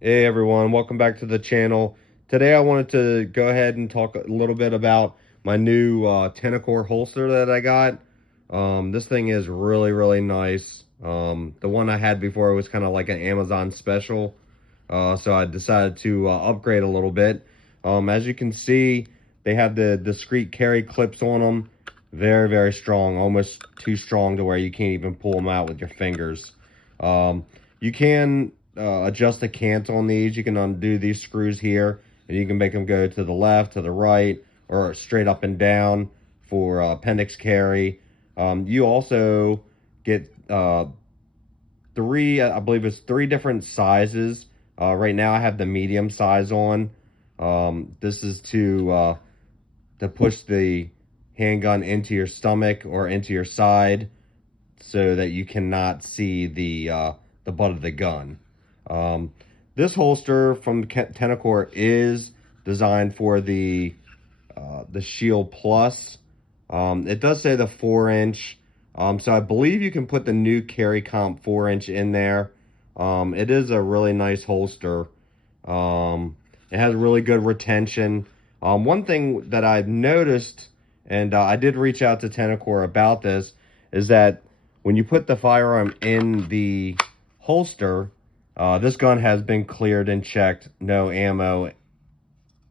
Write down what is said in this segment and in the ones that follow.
Hey everyone, welcome back to the channel. Today I wanted to go ahead and talk a little bit about my new Tenicor holster that I got. This thing is really nice. The one I had before was kind of like an Amazon special, so I decided to upgrade a little bit. As you can see, they have the discreet carry clips on them. Very strong, almost too strong to where you can't even pull them out with your fingers. You can adjust the cant on these. You can undo these screws here, and you can make them go to the left, to the right, or straight up and down for appendix carry. You also get I believe it's three different sizes. Right now I have the medium size on. This is to push the handgun into your stomach or into your side so that you cannot see the butt of the gun. Um, this holster from Tenicor is designed for the Shield Plus. It does say the 4-inch, so I believe you can put the new Carry Comp 4-inch in there. It is a really nice holster. It has really good retention. One thing that I've noticed, and I did reach out to Tenicor about this, is that when you put the firearm in the holster, this gun has been cleared and checked. No ammo,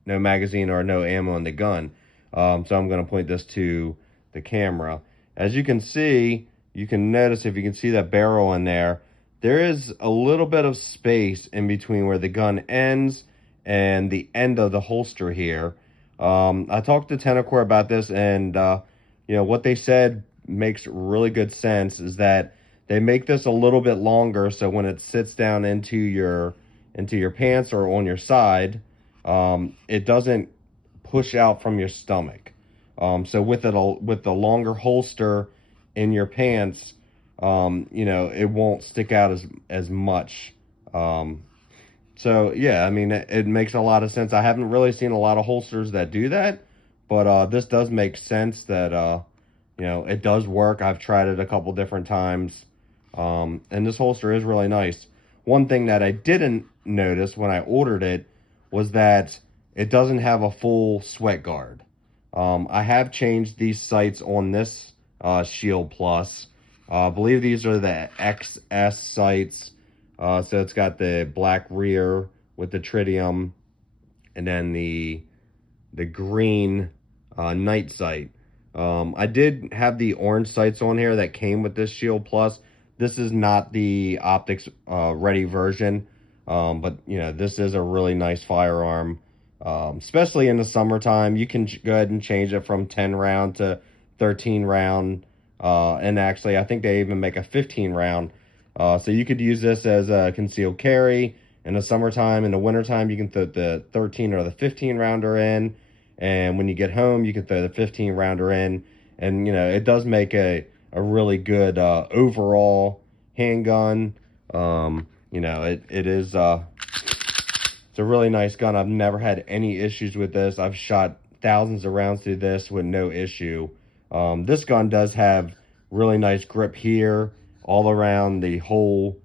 no magazine, or no ammo in the gun. So I'm going to point this to the camera. As you can see, you can notice, if you can see that barrel in there, there is a little bit of space in between where the gun ends and the end of the holster here. I talked to Tenicor about this, and what they said makes really good sense, is that they make this a little bit longer, so when it sits down into your pants or on your side, it doesn't push out from your stomach. So with the longer holster in your pants, it won't stick out as much. So yeah, I mean, it makes a lot of sense. I haven't really seen a lot of holsters that do that, but this does make sense that it does work. I've tried it a couple different times, and this holster is really nice. One thing that I didn't notice when I ordered it was that it doesn't have a full sweat guard. I have changed these sights on this Shield Plus. I believe these are the XS sights. So it's got the black rear with the tritium, and then the green night sight. I did have the orange sights on here that came with this Shield Plus. This is not the optics ready version, but this is a really nice firearm, especially in the summertime. You can go ahead and change it from 10 round to 13 round, and actually I think they even make a 15 round. So you could use this as a concealed carry in the summertime. In the wintertime, you can throw the 13 or the 15 rounder in, and when you get home, you can throw the 15 rounder in, and it does make a really good overall handgun. It is it's a really nice gun. I've never had any issues with this. I've shot thousands of rounds through this with no issue. This gun does have really nice grip here, all around the whole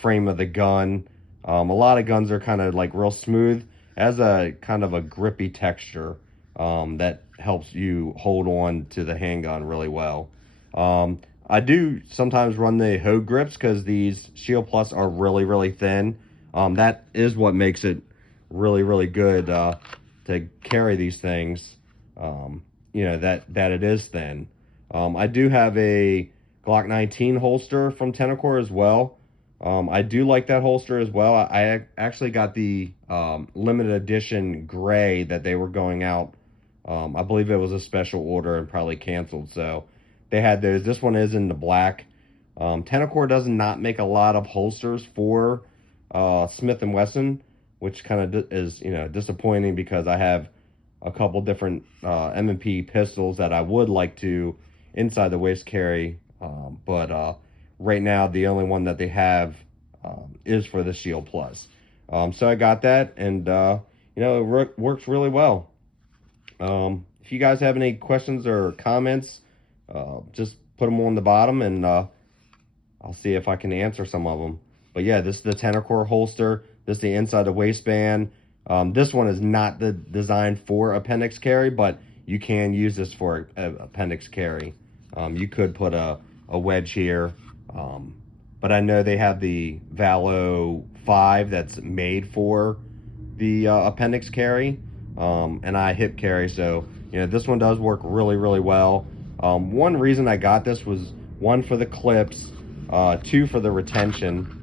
frame of the gun. A lot of guns are kind of like real smooth, as a kind of a grippy texture that helps you hold on to the handgun really well. I do sometimes run the hoe grips because these Shield Plus are really thin. That is what makes it really good to carry these things. That it is thin. I do have a Glock 19 holster from Tenicor as well. I do like that holster as well. I actually got the limited edition gray that they were going out. I believe it was a special order and probably canceled, so they had those. This one is in the black. Tenicor does not make a lot of holsters for Smith & Wesson, which kind of is disappointing, because I have a couple different M&P pistols that I would like to inside the waist carry, but right now the only one that they have is for the Shield Plus. So I got that, and it works really well. If you guys have any questions or comments, just put them on the bottom, and I'll see if I can answer some of them. But yeah, this is the Tenicor holster. This is the inside of the waistband. This one is not designed for appendix carry, but you can use this for appendix carry. You could put a wedge here, but I know they have the Valo 5 that's made for the appendix carry, and I hip carry, so you know this one does work really, really well. One reason I got this was, one, for the clips, two, for the retention.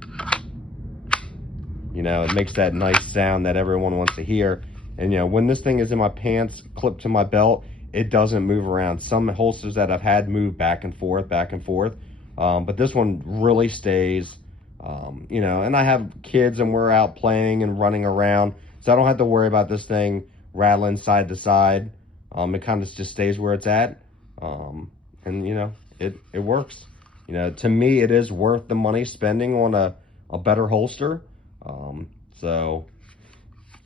You know, it makes that nice sound that everyone wants to hear. And, you know, when this thing is in my pants, clipped to my belt, it doesn't move around. Some holsters that I've had move back and forth, but this one really stays. You know, and I have kids and we're out playing and running around, so I don't have to worry about this thing rattling side to side. It kind of just stays where it's at. And, you know, it works. You know, to me, it is worth the money spending on a better holster. So,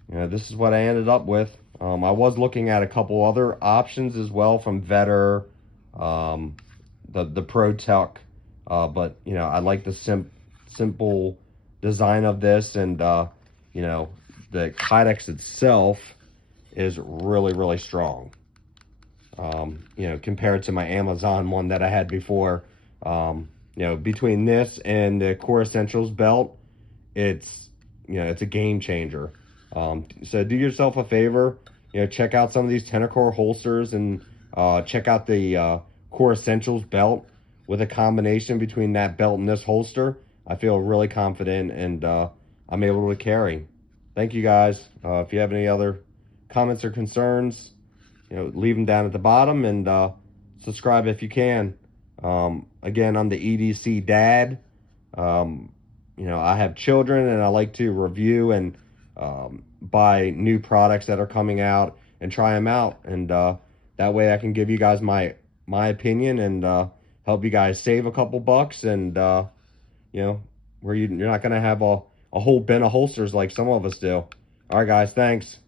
you know, this is what I ended up with. I was looking at a couple other options as well from Vetter, the Pro Tech, but, you know, I like the simple design of this, and, you know, the Kydex itself is really, really strong. You know, compared to my Amazon one that I had before. You know, between this and the Core Essentials belt, it's, you know, it's a game changer. So do yourself a favor, you know, check out some of these Tenicor holsters, and check out the Core Essentials belt. With a combination between that belt and this holster, I feel really confident, and I'm able to carry. Thank you guys. If you have any other comments or concerns, you know, leave them down at the bottom, and subscribe if you can. Again, I'm the EDC dad. You know, I have children, and I like to review and buy new products that are coming out and try them out, and that way I can give you guys my opinion, and help you guys save a couple bucks, and you know, where you're not gonna have a whole bin of holsters like some of us do. All right, guys, thanks.